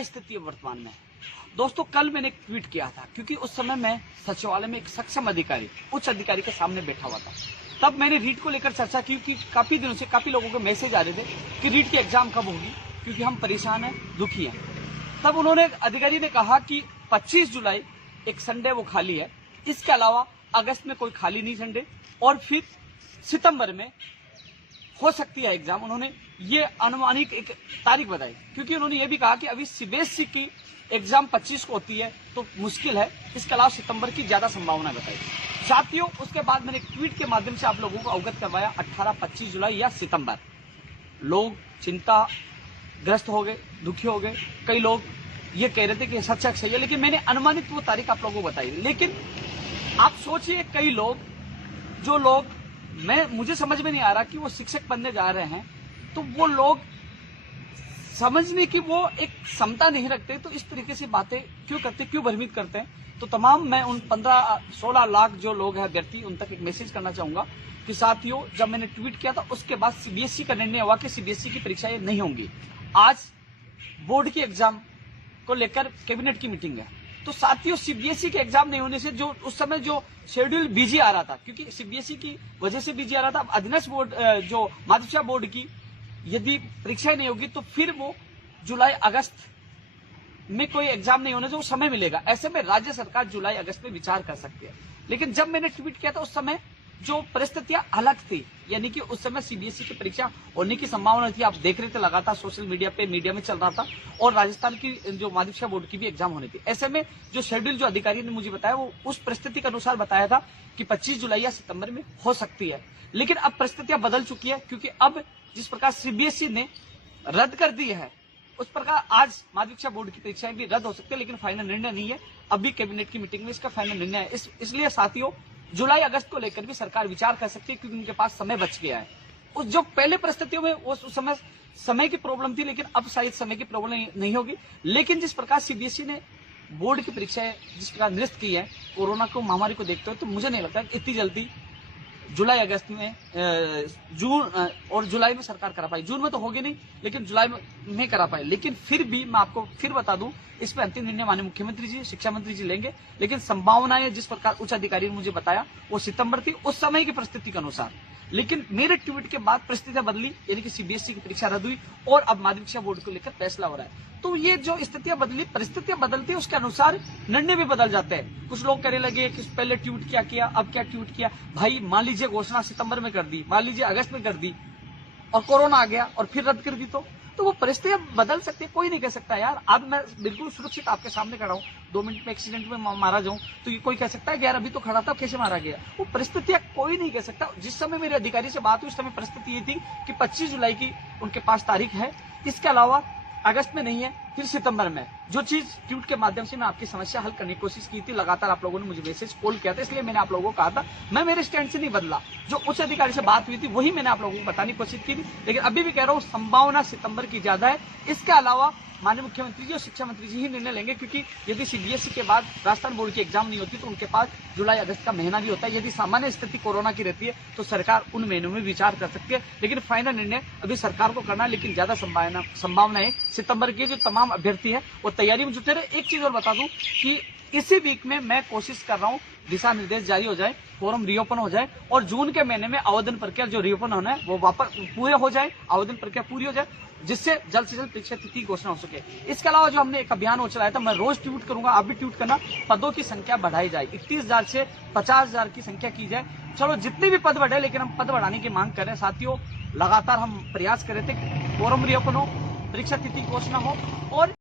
क्या स्थिति है वर्तमान में। दोस्तों, कल मैंने एक ट्वीट किया था, क्योंकि उस समय मैं सचिवालय में एक सक्षम अधिकारी, उच्च अधिकारी के सामने बैठा हुआ था। तब मैंने रीट को लेकर चर्चा की, क्योंकि काफी दिनों से काफी लोगों के मैसेज आ रहे थे कि रीट की एग्जाम कब होगी, क्योंकि हम परेशान हैं, दुखी हैं। तब उन्होंने, अधिकारी ने कहा कि 25 जुलाई एक संडे वो खाली है, इसके अलावा अगस्त में कोई खाली नहीं संडे, और फिर सितंबर में हो सकती है एग्जाम। उन्होंने ये अनुमानित एक तारीख बताई, क्योंकि उन्होंने ये भी कहा कि अभी सीबीएसई की एग्जाम 25 को होती है तो मुश्किल है, इसके अलावा सितंबर की ज्यादा संभावना बताई। साथियों, उसके बाद मैंने ट्वीट के माध्यम से आप लोगों को अवगत करवाया 18, 25 जुलाई या सितंबर। लोग चिंताग्रस्त हो गए, दुखी हो गए, कई लोग ये कह रहे थे कि सच सही है, लेकिन मैंने अनुमानित वो तारीख आप लोगों को बताई। लेकिन आप सोचिए, कई लोग, जो लोग, मुझे समझ में नहीं आ रहा कि वो शिक्षक बनने जा रहे हैं, तो वो लोग समझने की वो एक क्षमता नहीं रखते, तो इस तरीके से बातें क्यों करते, क्यों भ्रमित करते हैं। तो तमाम मैं उन 15-16 लाख जो लोग हैं अभ्यर्थी, उन तक एक मैसेज करना चाहूंगा कि साथियों, जब मैंने ट्वीट किया था उसके बाद सीबीएसई का निर्णय हुआ कि सीबीएसई की परीक्षाएं नहीं होंगी। आज बोर्ड की एग्जाम को लेकर कैबिनेट की मीटिंग है, तो साथियों, सीबीएसई के एग्जाम नहीं होने से जो उस समय जो शेड्यूल बिजी आ रहा था, क्योंकि सीबीएसई की वजह से बिजी आ रहा था, अब अधीनस्थ बोर्ड, जो माध्यमिक शिक्षा बोर्ड की यदि परीक्षाएं नहीं होगी तो फिर वो जुलाई अगस्त में कोई एग्जाम नहीं होने से वो समय मिलेगा। ऐसे में राज्य सरकार जुलाई अगस्त में विचार कर सकती है। लेकिन जब मैंने ट्वीट किया था उस समय जो परिस्थितियां अलग थी, यानी कि उस समय सीबीएसई की परीक्षा होने की संभावना थी। आप देख रहे थे लगातार सोशल मीडिया पे, मीडिया में चल रहा था, और राजस्थान की जो माध्यमिक शिक्षा बोर्ड की भी एग्जाम होनी थी। ऐसे में जो शेड्यूल जो अधिकारी ने मुझे बताया, वो उस परिस्थिति के अनुसार बताया था कि 25 जुलाई या सितंबर में हो सकती है। लेकिन अब परिस्थितियां बदल चुकी है, क्योंकि अब जिस प्रकार सीबीएसई ने रद्द कर दी है, उस प्रकार आज माध्यमिक शिक्षा बोर्ड की परीक्षाएं भी रद्द हो सकती है, लेकिन फाइनल निर्णय नहीं है। अभी कैबिनेट की मीटिंग में इसका फाइनल निर्णय है। इसलिए साथियों, जुलाई अगस्त को लेकर भी सरकार विचार कर सकती है, क्योंकि उनके पास समय बच गया है। उस जो पहले परिस्थितियों में उस समय की प्रॉब्लम थी, लेकिन अब शायद समय की प्रॉब्लम नहीं होगी। लेकिन जिस प्रकार सीबीएसई ने बोर्ड की परीक्षाएं जिस प्रकार निरस्त की है कोरोना को, महामारी को देखते हुए, तो मुझे नहीं लगता कि इतनी जल्दी जुलाई अगस्त में, जून और जुलाई में सरकार करा पाई। जून में तो होगी नहीं, लेकिन जुलाई में करा पाए। लेकिन फिर भी मैं आपको फिर बता दूं, इस पर अंतिम निर्णय माननीय मुख्यमंत्री जी, शिक्षा मंत्री जी लेंगे। लेकिन संभावनाएं जिस प्रकार उच्च अधिकारी ने मुझे बताया, वो सितंबर थी उस समय की परिस्थिति के अनुसार। लेकिन मेरे ट्वीट के बाद परिस्थितियां बदली, यानी कि सीबीएसई की परीक्षा रद्द हुई और अब माध्यमिक शिक्षा बोर्ड को लेकर फैसला हो रहा है। तो ये जो स्थितियां बदली, परिस्थितियां बदलती है, उसके अनुसार निर्णय भी बदल जाते हैं। कुछ लोग कहने लगे कि पहले ट्वीट क्या किया, अब क्या ट्वीट किया। भाई, मान लीजिए घोषणा सितंबर में कर दी, मान लीजिए अगस्त में कर दी, और कोरोना आ गया और फिर रद्द कर दी, तो वो परिस्थितियां बदल सकती है। कोई नहीं कह सकता यार, अब मैं बिल्कुल सुरक्षित आपके सामने खड़ा हूं, 2 मिनट में एक्सीडेंट में मारा जाऊं, तो ये कोई कह सकता है कि यार अभी तो खड़ा था, कैसे मारा गया। वो परिस्थितियां कोई नहीं कह सकता। जिस समय मेरे अधिकारी से बात हुई, उस समय परिस्थिति ये थी कि 25 जुलाई की उनके पास तारीख है, इसके अलावा अगस्त में नहीं है, फिर सितंबर में। जो चीज ट्वीट के माध्यम से मैं आपकी समस्या हल करने की कोशिश की थी, लगातार आप लोगों ने मुझे मैसेज कॉल किया था, इसलिए मैंने आप लोगों को कहा था, मैं मेरे स्टैंड से नहीं बदला। जो उच्च अधिकारी से बात हुई थी वही मैंने आप लोगों को बताने की कोशिश की थी। लेकिन अभी भी कह रहा हूँ, संभावना सितंबर की ज्यादा है। इसके अलावा माननीय मुख्यमंत्री जी और शिक्षा मंत्री जी ही निर्णय लेंगे, क्योंकि यदि सीबीएसई के बाद राजस्थान बोर्ड की एग्जाम नहीं होती तो उनके पास जुलाई अगस्त का महीना भी होता है। यदि सामान्य स्थिति कोरोना की रहती है तो सरकार उन महीनों में विचार कर सकती है। लेकिन फाइनल निर्णय अभी सरकार को करना है, लेकिन ज्यादा संभावना है सितंबर की। जो तमाम अभ्यर्थी है वो तैयारी में जुटे रहे। एक चीज और बता दूं कि इसी वीक में मैं कोशिश कर रहा हूं दिशा निर्देश जारी हो जाए, फॉर्म रीओपन हो जाए, और जून के महीने में आवेदन प्रक्रिया जो रीओपन होना है वो वापस पूरे हो जाए, आवेदन प्रक्रिया पूरी हो जाए, जिससे जल्द से जल्द परीक्षा तिथि की घोषणा हो सके। इसके अलावा जो हमने एक अभियान चलाया था, मैं रोज ट्वीट करूंगा, आप भी ट्वीट करना, पदों की संख्या बढ़ाई जाए, 31,000 से 50,000 की संख्या की जाए। चलो, जितने भी पद बढ़े, लेकिन हम पद बढ़ाने की मांग कर रहे हैं। साथियों, लगातार हम प्रयास कर रहे थे, फॉर्म रीओपन हो, परीक्षा तिथि की घोषणा हो, और